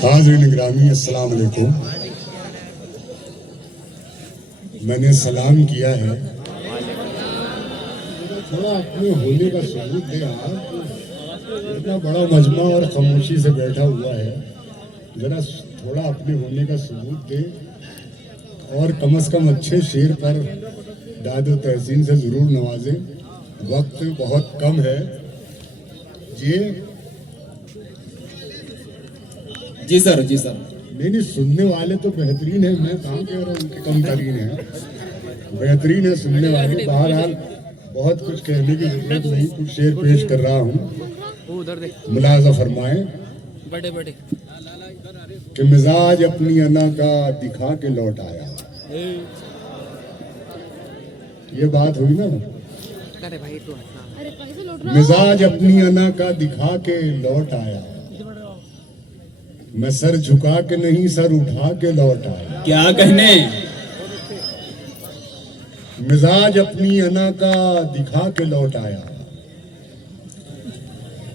हाज़रीन गिरामी, अस्सलाम वालेकुम। मैंने सलाम किया है, थोड़ा अपने होने का सबूत दे आप। इतना बड़ा मजमा और खामोशी से बैठा हुआ है, जरा थोड़ा अपने होने का सबूत दे और कम से कम अच्छे शेर पर दादो तहसीन से ज़रूर नवाजे। वक्त बहुत कम है। जी सर, जी सर। नहीं, सुनने वाले तो बेहतरीन है, मैं कहाँ कह रहा हूँ उनके कम तरीन है, बेहतरीन है सुनने वाले। बहरहाल बहुत कुछ कहने की जरूरत नहीं, कुछ शेर पेश कर रहा हूँ, मुलाजा फरमाए। बड़े बड़े कि मिजाज अपनी अना का दिखा के लौट आया। ये बात हुई ना, अरे भाई तो मिजाज अपनी अना का दिखा के लौट आया। मैं सर झुका के नहीं, सर उठा के लौट आया। क्या कहने। मिजाज अपनी अना का दिखा के लौट आया।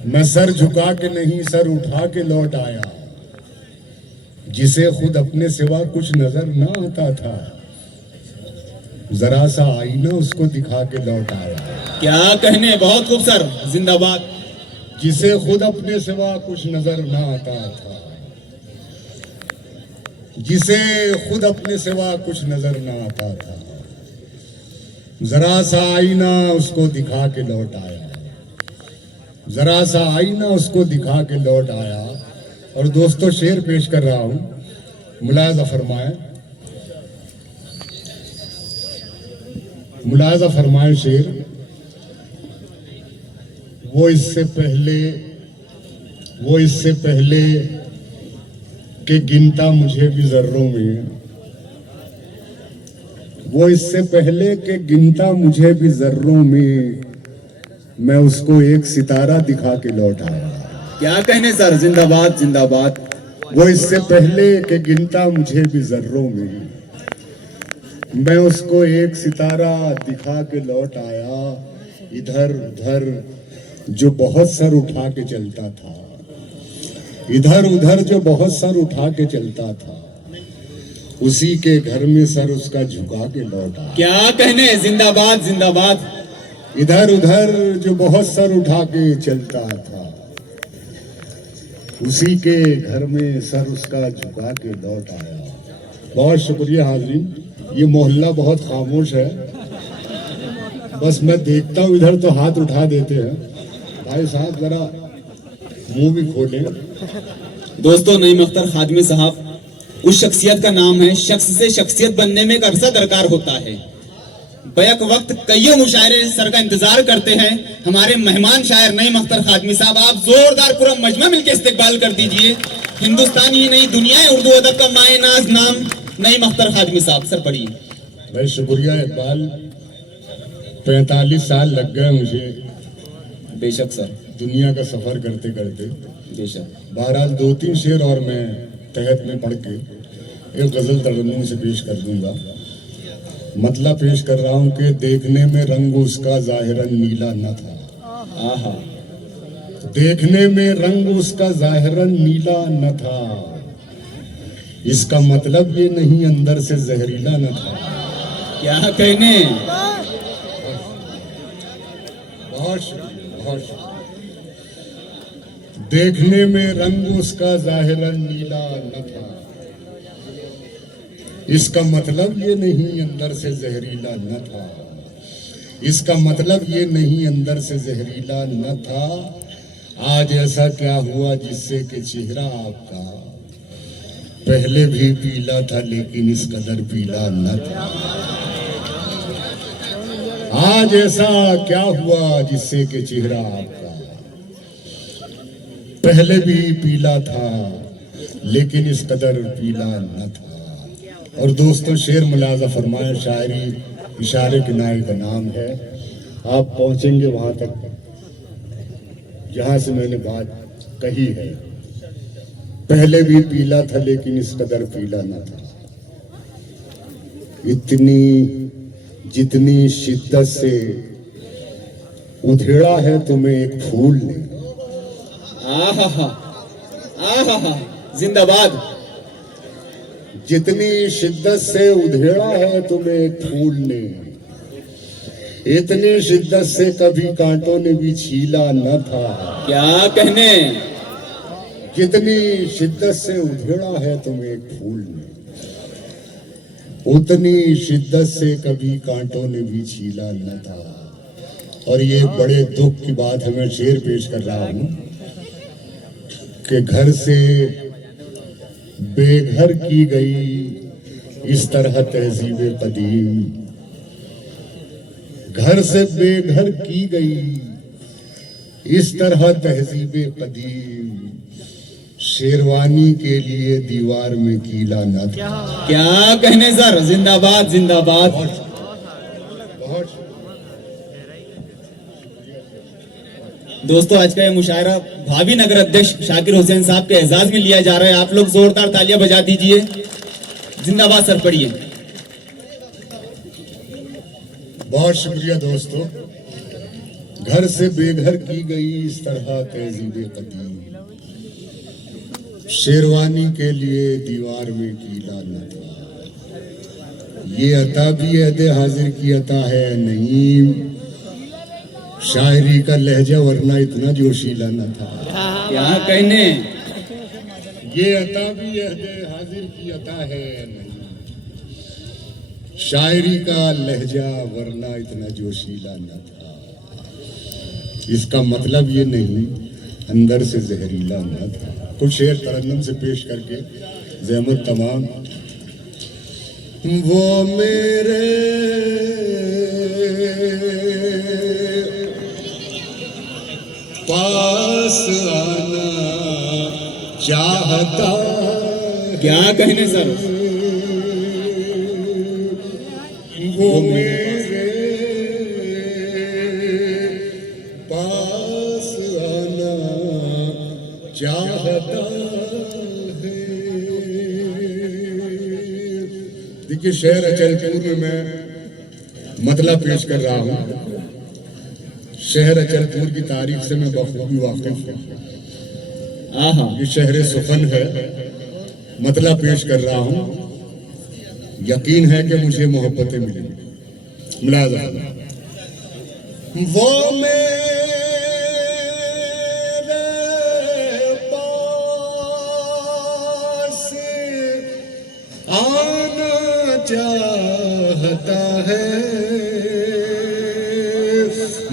मैं सर झुका के नहीं, सर उठा के लौट आया। जिसे खुद अपने सिवा कुछ नजर ना आता था, जरा सा आईना उसको दिखा के लौट आया। क्या कहने, बहुत खूब सर, जिंदाबाद। जिसे खुद अपने सिवा कुछ नजर ना आता था, जिसे खुद अपने सिवा कुछ नजर ना आता था, जरा सा आईना उसको दिखा के लौट आया। जरा सा आईना उसको दिखा के लौट आया। और दोस्तों, शेर पेश कर रहा हूं, मुलाजा फरमाए, मुलाजा फरमाए शेर। वो इससे पहले कि गिनता मुझे भी जर्रों में, वो इससे पहले कि गिनता मुझे भी जर्रों में, मैं उसको एक सितारा दिखा के लौट आया। क्या कहने सर, जिंदाबाद जिंदाबाद। वो इससे पहले कि गिनता मुझे भी जर्रों में, मैं उसको एक सितारा दिखा के लौट आया। इधर उधर जो बहुत सर उठा के चलता था, इधर उधर जो बहुत सर उठा के चलता था, उसी के घर में सर उसका झुका के लौट आया। क्या कहने, जिंदाबाद जिंदाबाद। इधर उधर जो बहुत सर उठा के चलता था, उसी के घर में सर उसका झुका के लौट आया। बहुत शुक्रिया हाज़रीन। ये मोहल्ला बहुत खामोश है, बस मैं देखता हूँ इधर तो हाथ उठा देते हैं। भाई साहब जरा मुंह भी खोलें। दोस्तों, नईम अख्तर खादमी साहब उस शख्सियत का नाम है, शख्स से शख्सियत बनने में एक अरसा दरकार होता है। बैक वक्त कईयों मुशायरे सर का इंतजार करते हैं। हमारे मेहमान शायर नईम अख्तर खादमी साहब, आप जोरदार पूरा मजमा मिलकर इस्तेकबाल कर दीजिए। हिंदुस्तान ही नहीं, दुनिया उर्दू अदब का माए नाज नाम नईम अख्तर खादमी साहब। सर पढ़िए। भाई शुक्रिया इकबाल। 45 साल लग गए मुझे बेशक सर, दुनिया का सफर करते करते। बेशक। बहरहाल 2-3 शेर और मैं तहत में पढ़ के एक गजल तरन्नुम से पेश कर दूंगा। मतलब पेश कर रहा हूं कि देखने में रंग उसका जाहिरन नीला न था। आहा। देखने में रंग उसका जाहिरन नीला न था, इसका मतलब ये नहीं अंदर से जहरीला न था। क्या कहने। बहुत शुक्रिया, बहुत शुक्रिया। देखने में रंग उसका जाहिरन नीला न था, इसका मतलब ये नहीं अंदर से जहरीला न था। इसका मतलब ये नहीं अंदर से जहरीला न था। आज ऐसा क्या हुआ जिससे कि चेहरा आपका पहले भी पीला था लेकिन इस कदर पीला न था। आज ऐसा क्या हुआ जिससे कि चेहरा आपका पहले भी पीला था लेकिन इस कदर पीला न था। और दोस्तों, शेर मुलाजा फरमाए। शायरी इशारे किनारे का नाम है। आप पहुंचेंगे वहां तक जहां से मैंने बात कही है। पहले भी पीला था लेकिन इस कदर पीला न था। इतनी जितनी शिद्दत से उधेड़ा है तुम्हें एक फूल ने, आहा आहा, जिंदाबाद। जितनी शिद्दत से उधेड़ा है तुम्हें एक फूल ने, इतनी शिद्दत से कभी कांटों ने भी छीला न था। क्या कहने, जितनी शिद्दत से उधेड़ा है तुम्हें एक फूल ने, उतनी शिद्दत से कभी कांटों ने भी छीला न था। और ये बड़े दुख की बात है, मैं शेर पेश कर रहा हूं कि घर से बेघर की गई इस तरह तहजीब कदीम, घर से बेघर की गई इस तरह तहजीब कदीम, शेरवानी के लिए दीवार में कीला न था। क्या कहने सर, जिंदाबाद जिंदाबाद। बहुत दोस्तों आज का ये मुशायरा भावी नगर अध्यक्ष शाकिर हुसैन साहब के एजाज में लिया जा रहा है। आप लोग जोरदार तालियां बजा दीजिए। जिंदाबाद सर, पढ़िए। बहुत शुक्रिया दोस्तों। घर से बेघर की गई इस तरह तहजीब कदीम, शेरवानी के लिए दीवार में कीला न था। ये अता भी अहद हाजिर की अता है नईम, शायरी का लहजा वरना इतना जोशीला न था। क्या कहने, ये अता भी अहद हाजिर की अता है नईम, शायरी का लहजा वरना इतना जोशीला न था। इसका मतलब ये नहीं अंदर से जहरीला न था। कुछ शेर तरन्नुम से पेश करके ज़हमत तमाम। वो मेरे पास आना चाहता, क्या कहने सर, वो मेरे पास आना चाहता है। देखिए शहर अचलपुर में मैं मतलब पेश कर रहा हूँ। शहर अचलपुर की तारीख से मैं बखूबी वाकिफ हूँ। आहा, ये शहर सुखन है, मतलब पेश कर रहा हूँ। यकीन है कि मुझे मोहब्बतें मिलेंगी। मुलाज़ा वो मेरे पास आना चाहता है,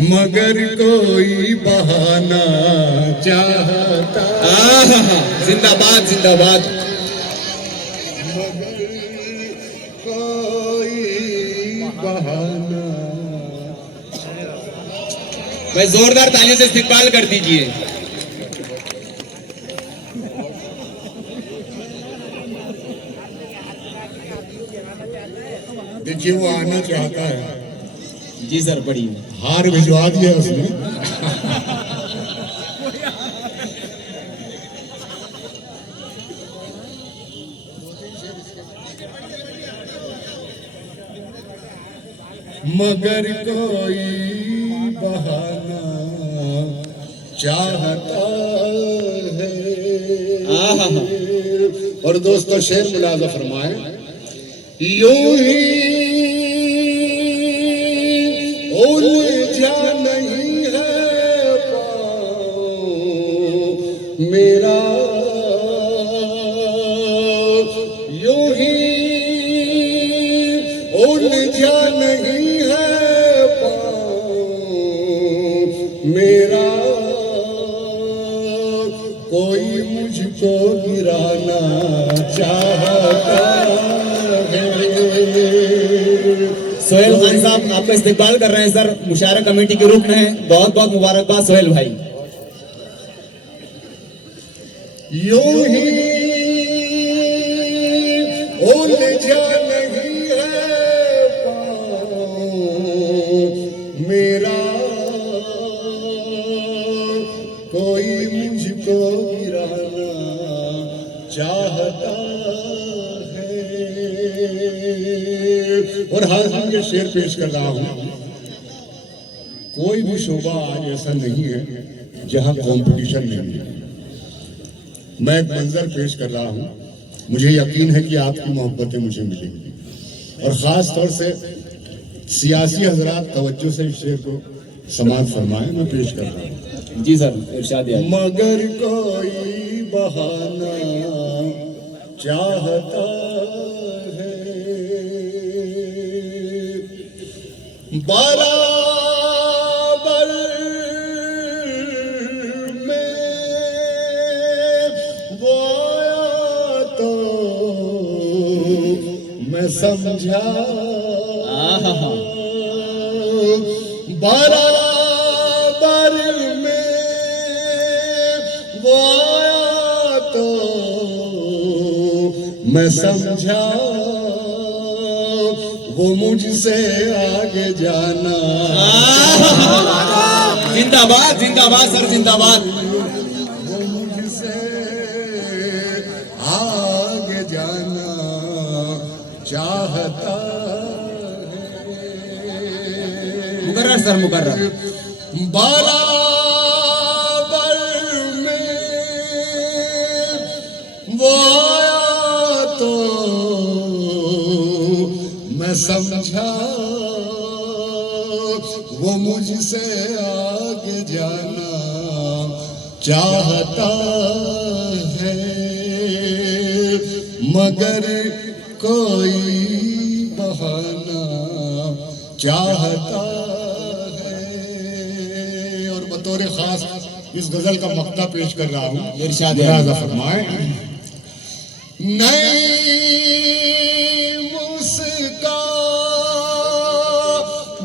मगर कोई बहाना चाहता। आहा, जिंदाबाद जिंदाबाद। मगर कोई बहाना। भाई जोरदार तालियों से इस्तेकबाल कर दीजिए। देखिए वो आना चाहता है, जी सर, पढ़िए। हार भिजवा दिया उसने। मगर कोई बहाना चाहता है। आहा, और दोस्तों शेर मुलाज़ा फरमाए। यूं ही उलझा नहीं है पाँव मेरा, यूं ही उलझा नहीं है पाँव मेरा, कोई मुझको गिराना चाहता है। सोहेल खान साहब आपका इस्तेकबाल कर रहे हैं सर, मुशायरा कमेटी के रुकन है। बहुत बहुत मुबारकबाद सोहेल भाई। यूं ही उलझा नहीं है पाँव मेरा, कोई मुझको गिराना चाहता है। और हाल ही में शेर पेश कर रहा हूं। कोई भी शोबा आज ऐसा नहीं है जहां कंपटीशन नहीं है। मैं एक मंजर पेश कर रहा हूँ, मुझे यकीन है कि आपकी मोहब्बतें मुझे मिलेंगी, और ख़ास तौर से सियासी हजरात तवज्जो से इस शेर को समाअत फरमाएं। मैं पेश कर रहा हूँ। जी सर, इरशाद है। मगर कोई बहाना चाहता है, बराबर में वो आया तो मैं समझा, बराबर में वो आया तो मैं समझा, वो मुझसे आगे जाना। जिंदाबाद जिंदाबाद सर, जिंदाबाद। वो मुझसे आगे जाना चाहता मुकर्रर सर, मुकर्रर। बराबर में वो आया तो मैं समझा, वो मुझसे आगे जाना चाहता है, मगर कोई बहाना चाहता है। और बतौर खास इस गजल का मक्ता पेश कर रहा हूँ, इरशाद मुलाज़ा फरमाएं। नहीं मुस्का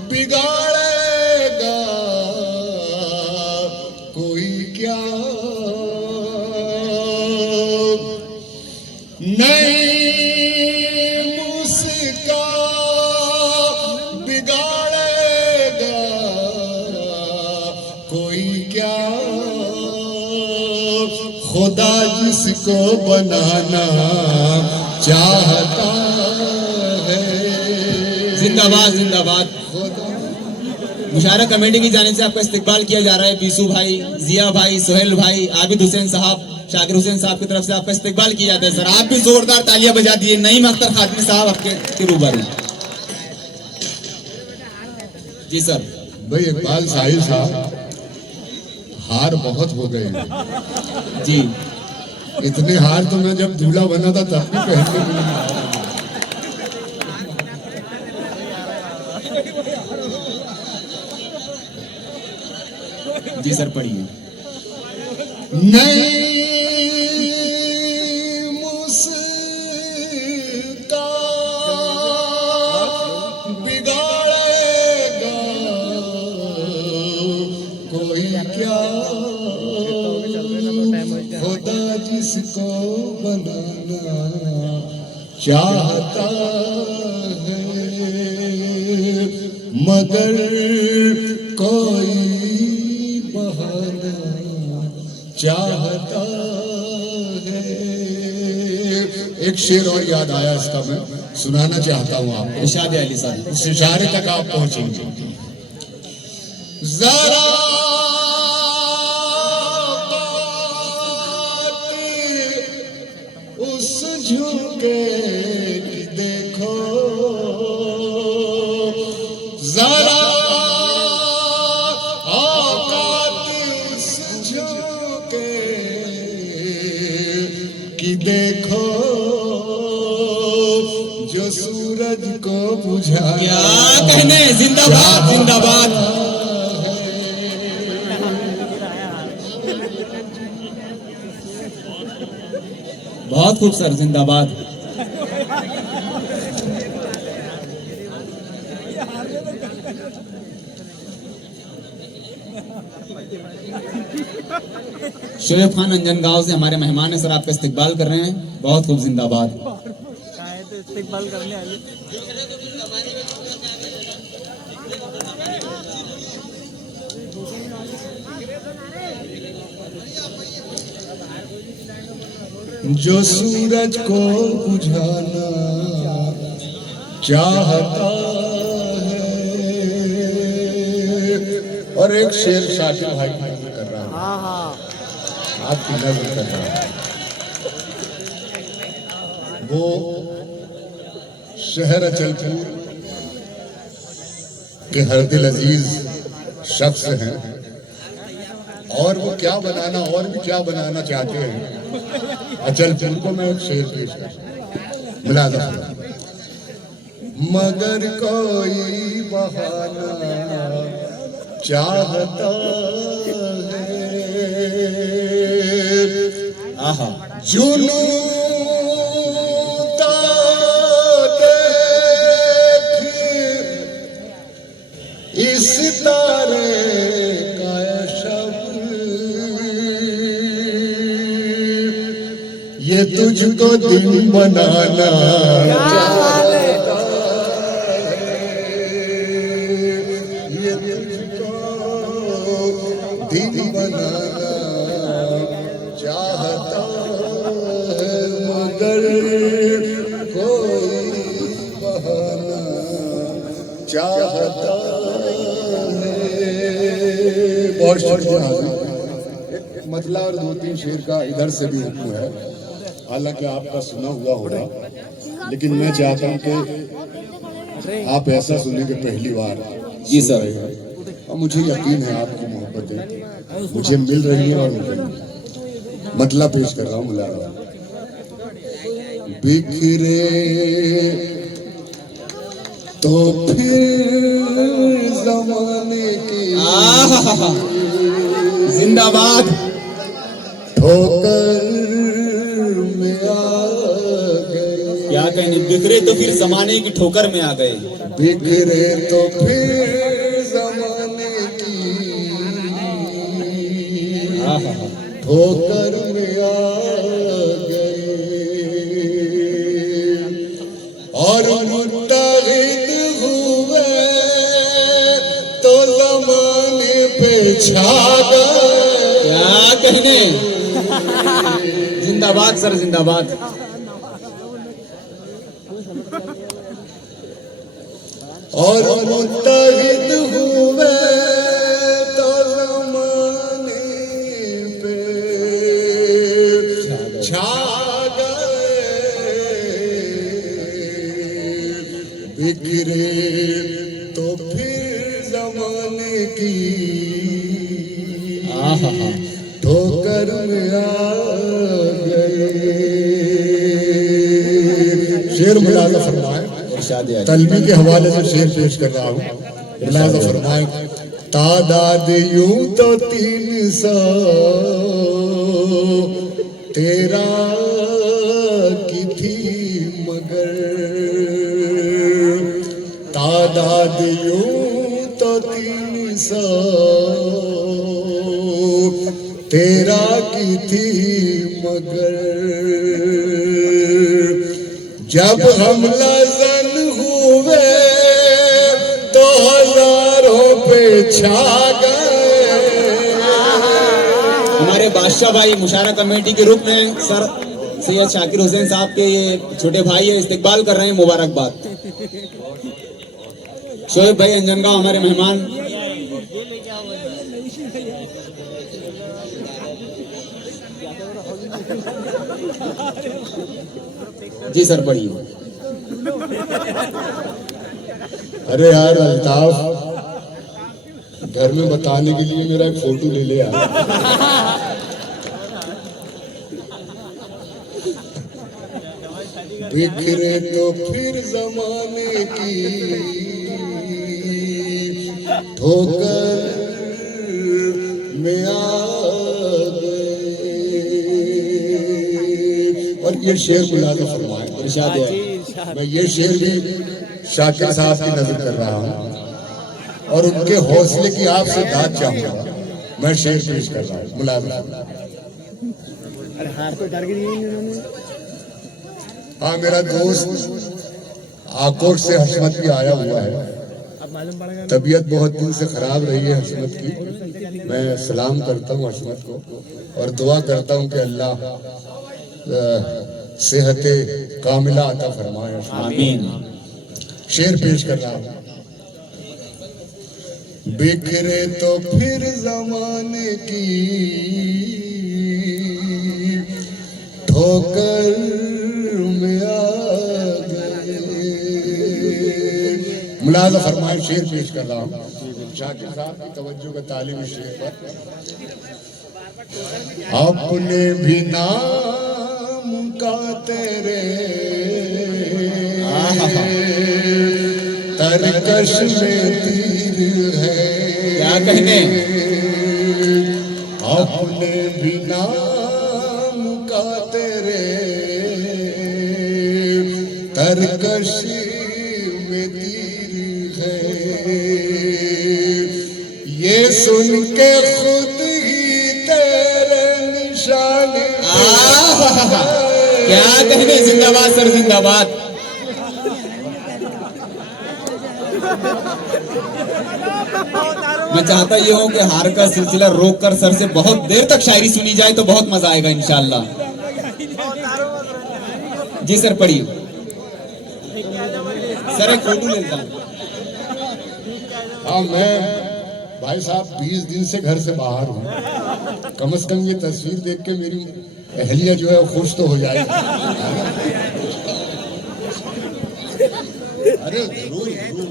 बिगाड़ेगा कोई क्या, नहीं मुस्का बिगाड़ेगा कोई क्या, खुदा जिसको बनाना चाहता है। जिंदाबाद जिंदाबाद। मुशायरा कमेटी की जानिब से आपका इस्तकबाल किया जा रहा है। बीसू भाई, जिया भाई, सोहेल भाई, आबिद हुसैन साहब, शाकिर हुसैन साहब की तरफ से आपका इस्तकबाल किया जाता है। सर आप भी जोरदार तालियां बजा दिए। नईम अख्तर खातमी साहब आपके रूबरू। जी सर। भाई इकबाल साहिल साहब, हार बहुत हो गए जी। इतने हार तो मैं जब दूल्हा बना था तब भी पहनने मिले। जी सर, पढ़िए। नहीं मुस्का बिगाड़ेगा कोई क्या, खुदा जिसको बनाना चाहता है, मगर कोई बहाना चाहता है। एक शेर और याद आया, इसका मैं सुनाना चाहता हूँ आपको। इरशाद अली साहब। उस इशारे तक आप पहुंचेंगे। जरा उस झुके की देखो, जरा कि देखो जो सूरज को बुझा। क्या कहने, जिंदाबाद जिंदाबाद। बहुत खूब सर, जिंदाबाद। शोएब खान अंजनगांव से हमारे मेहमान है सर, आपका इस्तकबाल कर रहे हैं। बहुत खूब, जिंदाबाद। इस्तकबाल करने आए। जो सूरज को बुझाना चाहता है। और एक शेर शाकिर भाई कर रहा है, आपकी नजर कर रहा है। वो शहर अचलपुर के हर दिल अजीज शख्स हैं और वो क्या बनाना और भी क्या बनाना चाहते हैं। अचलपुर को मैं एक शेर पेश कर मुलाज़ा मगर कोई बहाना चाहता है आहा जुनू इस तारे का शब्द ये तुझको दिन बनाना चाहता है, ये तुझको दिन बनाना चाहता है मगर कोई बहाना चाहता बहुत शुक्रिया। मतलब और दो तीन शेर का इधर से भी हुक्म है, हालांकि आपका सुना हुआ होगा, लेकिन मैं चाहता हूँ कि आप ऐसा सुनेंगे पहली बार। जी सर। और मुझे यकीन है आपकी मोहब्बतें मुझे मिल रही हैं और मुझे मतलब पेश कर रहा हूँ मुलाज़ा बिखरे तो फिर जमाने की जिंदाबाद ठोकर में आ गए। क्या कहने, बिखरे तो फिर जमाने की ठोकर में आ गए। बिखरे तो फिर जमाने की ठोकर में आ गए और मुत्तहिद हुए तो ज़माने पे छा गए। क्या कहने, जिंदाबाद सर जिंदाबाद। और मुत्तहिद हुए तो ज़माने पे छा गए। बिखरे तो फिर जमाने की ठोकर में आ गए। शेर मुलाज़ा फरमाए, तलबी के हवाले से शेर पेश कर रहा हूँ। मुलाज़ा फरमाए तादाद यूं तो 300 तेरा की थी मगर तादाद यूं तो 300 तेरा की थी मगर जब हम लज़न हुए तो हजारों पे छा गए। हमारे बादशाह भाई मुशारा कमेटी के रुकन में सर सैयद शाकिर हुसैन साहब के ये छोटे भाई है, इस्तकबाल कर रहे हैं, मुबारकबाद। शोएब भाई अंजनगांव हमारे मेहमान। जी सर पढ़िए। अरे यार अल्ताफ, घर में बताने के लिए मेरा एक फोटो ले ले यार। बिखरे तो फिर जमाने की ठोकर में आ गए। और ये शेर मुलाज़ा फरमाए, इरशाद है। मैं ये शेर भी शाकिर साहब की नजर कर रहा हूँ और उनके हौसले की आपसे दाद चाहूंगा। मैं शेर पेश कर रहा हूँ मुलाज़ा। हाँ, मेरा दोस्त आकोट से हशमत भी आया हुआ है। तबीयत बहुत दिन से खराब रही है हशमत की। मैं सलाम करता हूँ हशमत को और दुआ करता हूँ कि अल्लाह सेहत कामिला अता फरमाए। आमीन। शेर पेश कर रहा हूँ। बिखरे तो फिर जमाने की ठोकर में आ मुलाजा फरमाए, शेर पेश कर रहा हूँ शाकिर साहब की तवज्जो का तालिबी शेर पर। अपने भी नाम का तेरे तरकश में तीर है। क्या कहने, अपने भी नाम का तेरे तरकश में तीर है। ये सुन के खुद ही तेरे निशान। क्या कहने, जिंदाबाद सर, जिंदाबाद। मैं चाहता ये हूँ कि हार का सिलसिला रोक कर सर से बहुत देर तक शायरी सुनी जाए तो बहुत मजा आएगा इंशाल्लाह। जी सर, पढ़िए सर, एक फोटो लेता हूँ। हाँ, मैं भाई साहब 20 दिन से घर से बाहर हूँ। कम से कम ये तस्वीर देख के मेरी अहलिया जो है खुश तो हो जाएगी। अरे जरूर जरूर।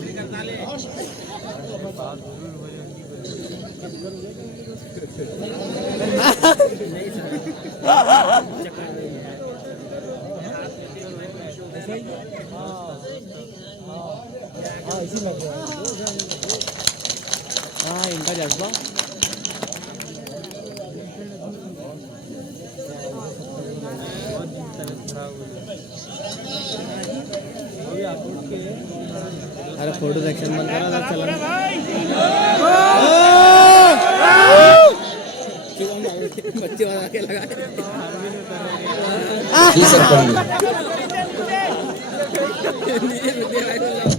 हाँ, इनका जज्बा अरे फोटो सेक्शन बंद करा था, बच्चे वाला के लगा। जी सर, पढ़िए।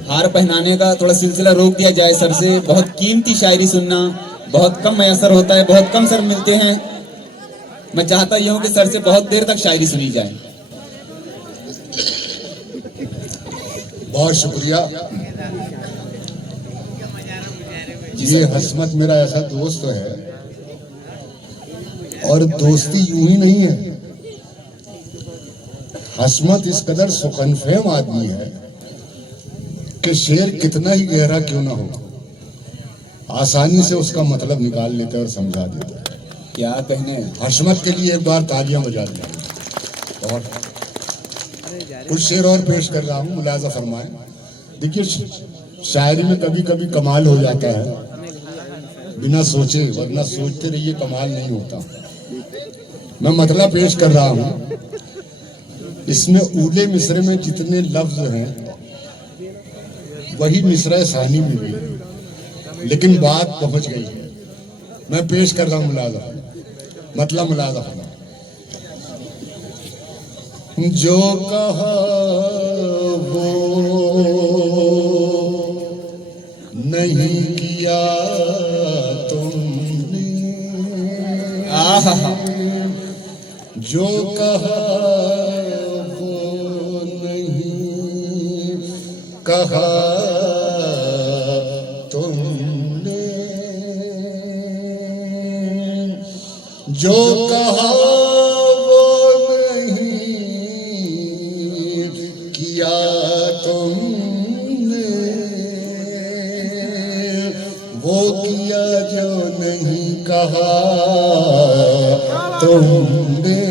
हार पहनाने का थोड़ा सिलसिला रोक दिया जाए सर से। बहुत कीमती शायरी सुनना बहुत कम मैसर होता है, बहुत कम सर मिलते हैं। मैं चाहता ये हूँ कि सर से बहुत देर तक शायरी सुनी जाए। बहुत शुक्रिया। ये हसमत मेरा ऐसा दोस्त है, और दोस्ती यूं ही नहीं है। हसमत इस कदर सुखनफहम आदमी है कि शेर कितना ही गहरा क्यों ना हो, आसानी से उसका मतलब निकाल लेता है और समझा देता है। क्या कहने, हसमत के लिए एक बार तालियां बजा दी। और कुछ शेर और पेश कर रहा हूँ, मुलाजा फरमाए। देखिए, शायरी में कभी कभी कमाल हो जाता है बिना सोचे, वरना सोचते रहिए कमाल नहीं होता। मैं मतलब पेश कर रहा हूँ। इसमें ऊले मिसरे में जितने लफ्ज हैं वही मिसरा सानी में भी, लेकिन बात पहुंच गई है। मैं पेश कर रहा हूँ मुलाजा, मतलब मुलाजा। जो कहा वो नहीं किया तुमने, जो कहा वो नहीं कहा तुमने, जो कहा वो नहीं किया तुमने, वो किया जो नहीं कहा तुमने,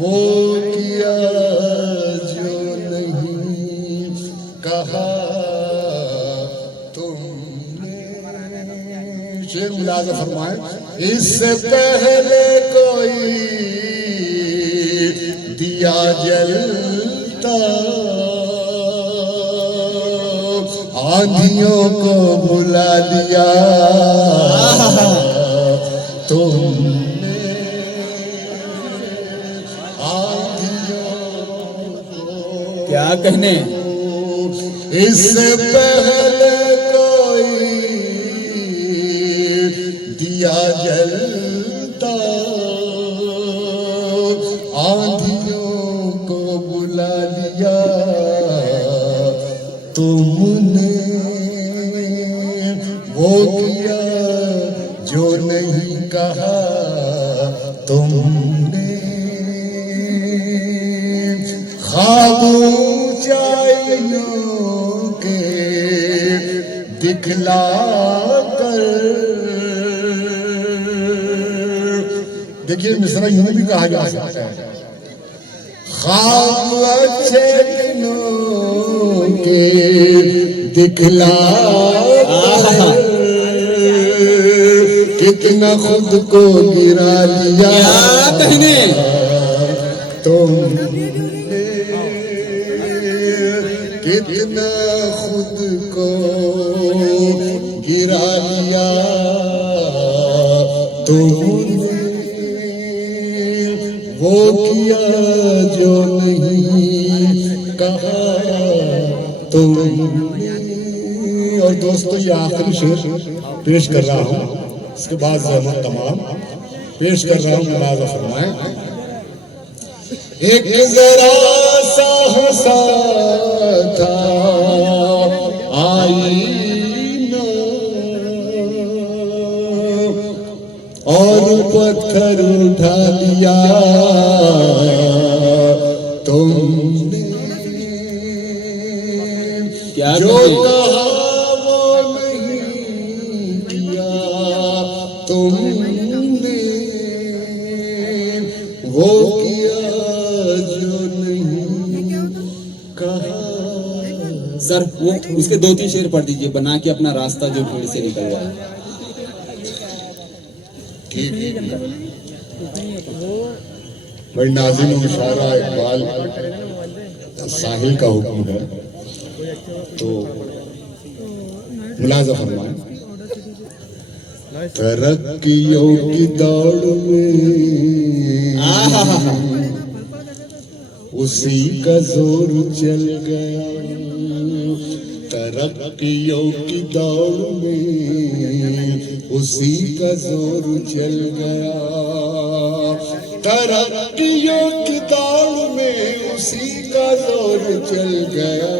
वो किया जो नहीं कहा तुमने। शेर मुलाजा फरमाए। इससे पहले कोई दिया जलता, आंधियों को बुला लिया तुमने, आंधियों को। क्या कहने, इससे पहले कोई दिया जलता, आंधियों को बुला लिया तुमने, वो किया जो नहीं कहा तुमने, ख्वाबों जाइयों दिखला कर। देखिए मिसरा यूं भी कहा जा सकता है, ख्वाब अच्छे दिनों के दिखला कर, कितना खुद को गिरा लिया क्या कहने। तुमने, कितना खुद को गिरा लिया तुमने, वो किया जो नहीं कहा तुमने। और दोस्तों ये आखिरी शेर पेश कर रहा हूँ, इसके बाद ज़हमत तमाम पेश कर रहा हूँ, मुलाज़ा फरमाएं। एक जरा सा हंसा था आईना, और पत्थर उठा लिया तुमने। क्या जो कहने। कहा वो नहीं किया तुमने, वो किया जो नहीं कहा। सर वो उसके 2-3 शेर पढ़ दीजिए, बना के अपना रास्ता जो भीड़ से निकलवाए। ठीक भाई नाज़िम मुशारा इकबाल साहिल का हुक्म है, तो मुलाज़ा फरमाएं। तरक्कियों की दौड़ में उसी का जोर चल गया, तरक्कियों की दौड़ में उसी का जोर चल गया, तरक्कियों की दौड़ में उसी का जोर चल गया।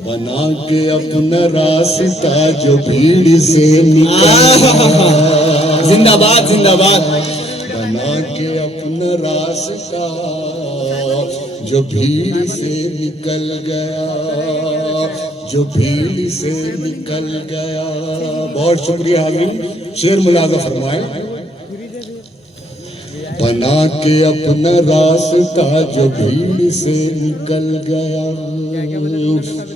बना के अपना रास्ता जो भीड़ से निकला, जिंदाबाद जिंदाबाद। बना के अपना रास्ता जो भीड़ से निकल गया, जो भीड़ से निकल गया। बहुत शुक्रिया हाज़रीन, शेर मुलाज़ा फरमाएं। बना के अपना रास्ता जो भीड़ से निकल गया,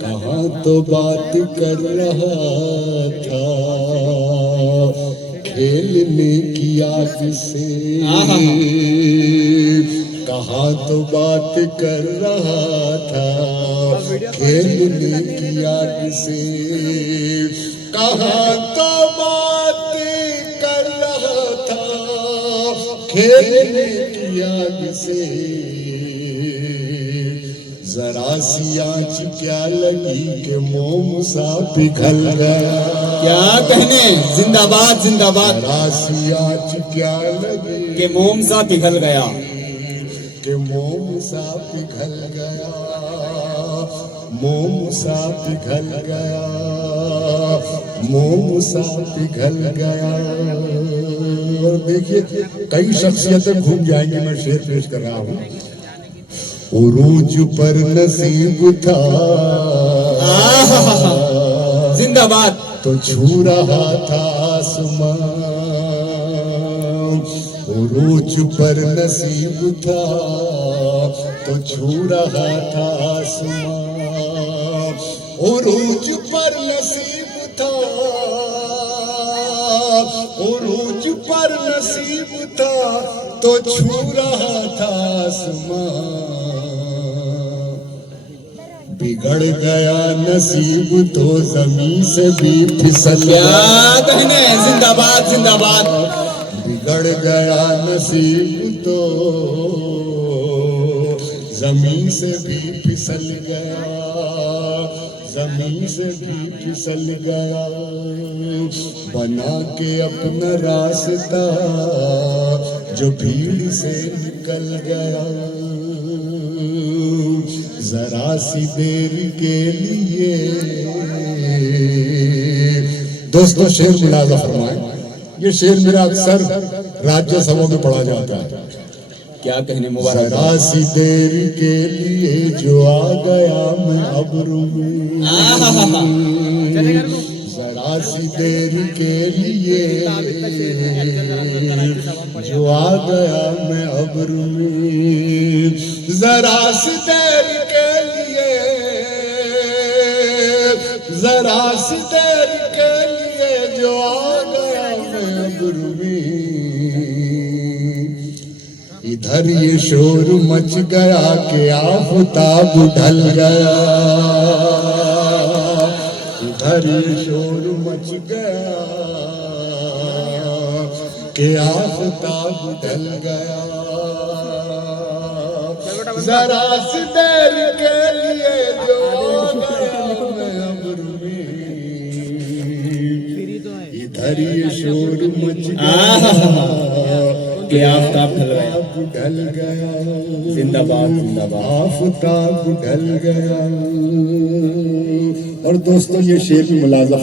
कहाँ तो बात कर रहा था खेलने की आग से, कहाँ तो बात कर रहा था खेलने की आग से, कहाँ तो बात कर रहा था खेलने की आग से। जरा सी आँच क्या लगी कि मोम सा पिघल गया, क्या कहने। जिंदाबाद जिंदाबाद। जरा सी आँच क्या लगी के मोम सा पिघल गया, कि मोम सा पिघल गया, मोम सा पिघल गया, मोम सा पिघल गया। और देखिए कई शख्सियतें घूम जाएंगी, मैं शेर पेश कर रहा हूँ। उरूज पर नसीब था जिंदाबाद। तो छू रहा था आसमान, उरूज पर नसीब था तो छू रहा था आसमान, उरूज पर नसीब था, उरूज पर नसीब था तो छू रहा था आसमान। बिगड़ गया नसीब तो जमीन से भी फिसल क्या गया, कहने। जिंदाबाद जिंदाबाद। बिगड़ गया नसीब तो जमीन से भी फिसल गया, जमीन से भी फिसल गया। बना के अपना रास्ता जो भीड़ से निकल गया, जरा सी देर के लिए। दोस्तों शेर मुलाज़ा फरमाएं, ये शेर मेरा अक्सर राज्यसभा में पढ़ा जाता है। क्या कहने, मुबारक। जरा सी देर के लिए जो आ गया मैं अब्रू में, जरा सी देर के लिए जो आ गया मैं अब्रू में, जरा सी देर के लिए, जरा सी देर के लिए जो आ गया मैं अब्रू में, इधर ये शोर मच गया कि आफताब ढल गया, इधर ये शोर मच गया कि आफताब ढल गया, जरा सी देर के लिए जो आ गया मैं अब्रू में, इधर ये शोर मच गया कि आफताब ढल गया, जिंदाबाद जिंदाबाद। आफताब ढल गया। और दोस्तों ये शेर भी मुलाजा